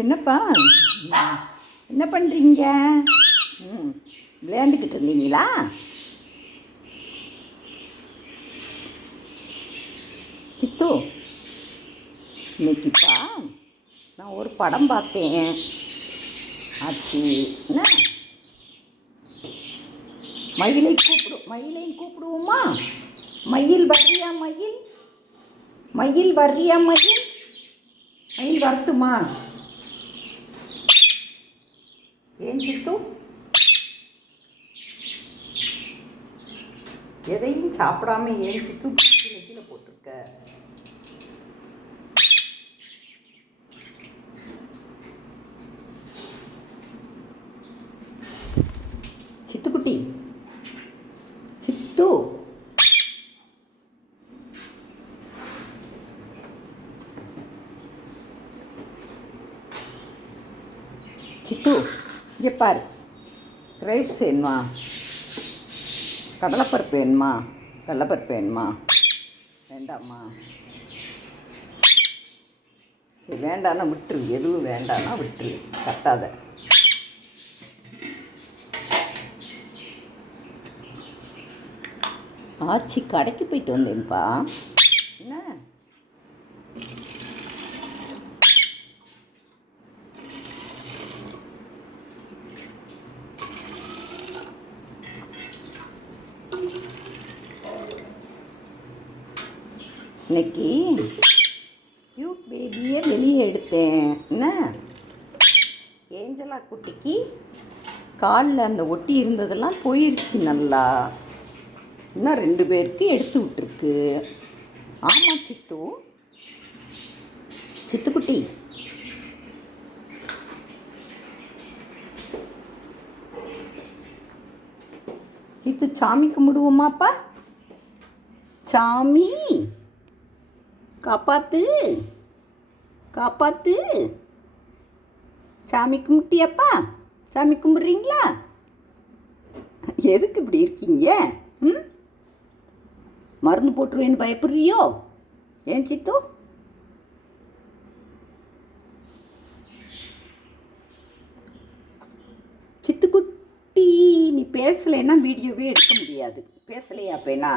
என்னப்பா என்ன பண்ணுறீங்க? விளையாண்டுக்கிட்டு இருந்தீங்களா? சித்து, இன்னைக்குப்பா நான் ஒரு படம் பார்த்தேன். அது என்ன, மயிலையும் கூப்பிடுவோமா? மயில் வர்றியா? மயில் வர்றியா? மயில் வரட்டுமா? ஏன் சித்து, எதையும் சாப்பிடாம ஏன் சித்து கீழே போட்டிருக்க? சித்துக்குட்டி, சித்து, சித்து, இங்கே பாரு. கிரேப்ஸ் வேணுமா? கடலைப்பருப்பு வேணுமா? கடலைப்பருப்பு வேணுமா? வேண்டாமா? சரி, வேண்டான்னா விட்டுரு. எதுவும் வேண்டான்னா விட்டுரு, கட்டாத. ஆச்சி கடைக்கு போயிட்டு வந்தேன்ப்பா. என்ன இன்னைக்கு க்யூட் பேபியை வெளியே எடுத்தேன். என்ன, ஏஞ்சலா குட்டிக்கு காலில் அந்த ஒட்டி இருந்ததெல்லாம் போயிடுச்சு நல்லா. இன்னும் 2 பேருக்கு எடுத்து விட்டுருக்கு. ஆமாம் சித்து, சித்துக்குட்டி, சித்து சாமி கும்பிடுவோமாப்பா? சாமி காப்பாத்து, காப்பாத்து. சாமி கும்பிட்டியாப்பா? சாமி கும்பிட்றீங்களா? எதுக்கு இப்படி இருக்கீங்க? மருந்து போட்டுருவேன்னு பயப்படுறியோ? ஏன் சித்து? சித்துக்குட்டி, நீ பேசலைன்னா வீடியோவே எடுக்க முடியாது. பேசலையா பேனா?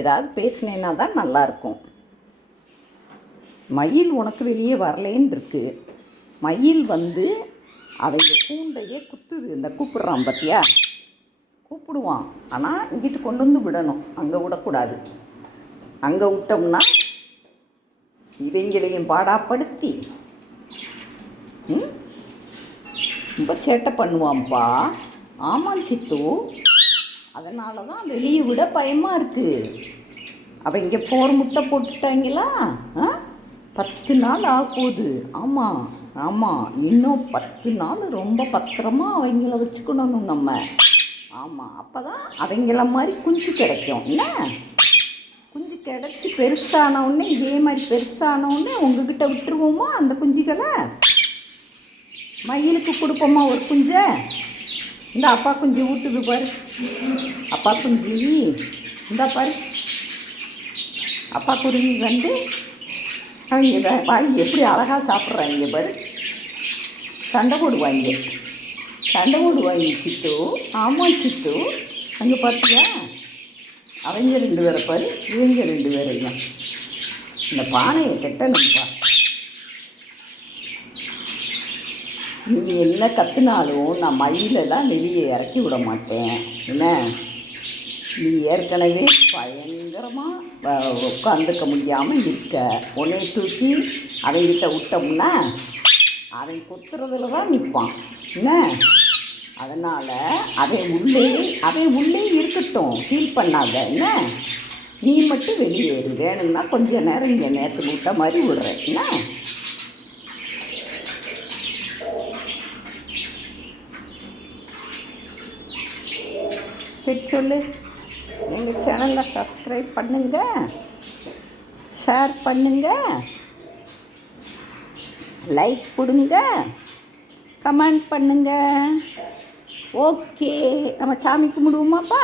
ஏதாவது பேசினேன்னா தான் நல்லாயிருக்கும். மயில் உனக்கு வெளியே வரலேன்னு இருக்கு. மயில் வந்து அவங்க கூண்டையே குத்துது. இந்த கூப்பிட்றான் பார்த்தியா? கூப்பிடுவான், ஆனால் இங்கிட்டு கொண்டு வந்து விடணும். அங்கே விடக்கூடாது. அங்கே விட்டோம்னா இவங்களையும் பாடாப்படுத்தி ரொம்ப சேட்டை பண்ணுவான்ப்பா. ஆமாம் சித்து, அதனால தான் வெளியே விட பயமாக இருக்குது. அவங்க போர் முட்டை போட்டுட்டாங்களா? 10 நாள் ஆகப்போகுது. ஆமாம் ஆமாம், இன்னும் 10 நாள் ரொம்ப பத்திரமா அவங்கள வச்சுக்கணும் நம்ம. ஆமாம், அப்போ தான் அவங்கள மாதிரி குஞ்சு கிடைக்கும். என்ன, குஞ்சு கிடச்சி பெருசானவுடனே, இதே மாதிரி பெருசானவுடனே உங்ககிட்ட விட்டுருவோமா அந்த குஞ்சுகளை? மயிலுக்கு கொடுப்போமா ஒரு குஞ்சை? இந்த அப்பா குஞ்சு ஊட்டுது பாரு. அப்பா குஞ்சு இந்த பாரு. அப்பா குருவி வந்து அவங்க வாங்கி எப்படி அழகாக சாப்பிட்றாங்க பாரு. சண்டை போடுவாங்க சித்து. ஆமாம் சித்து, அங்கே பார்த்தியா? அவங்க 2 பேரை பாரு, இவங்க 2 பேரையும். இந்த பானையை கெட்டணும்ப்பா. நீ என்ன கற்றுனாலும் நான் மயிலெல்லாம் வெளியே இறக்கி விட மாட்டேன். என்ன, நீ ஏற்கனவே பயங்கரமாக உட்காந்துக்க முடியாமல் இருக்க. உன்னை தூக்கி அவங்கிட்ட விட்டோம்னா அவன் கொத்துறதுல தான் நிற்பான். என்ன, அதனால் அவன் உள்ளே இருக்கட்டும், ஃபீல் பண்ணாத. என்ன, நீ மட்டும் வெளியேறு. வேணும்னா கொஞ்சம் நேரம் இங்கே நேரத்துக்கு விட்ட மாதிரி விடுறேன். என்ன, சரி சொல்லு. எங்கள் சேனலில் சப்ஸ்கிரைப் பண்ணுங்கள், ஷேர் பண்ணுங்கள், லைக் கொடுங்க, கமெண்ட் பண்ணுங்கள். ஓகே, நம்ம சாமி கும்பிடுவோமாப்பா?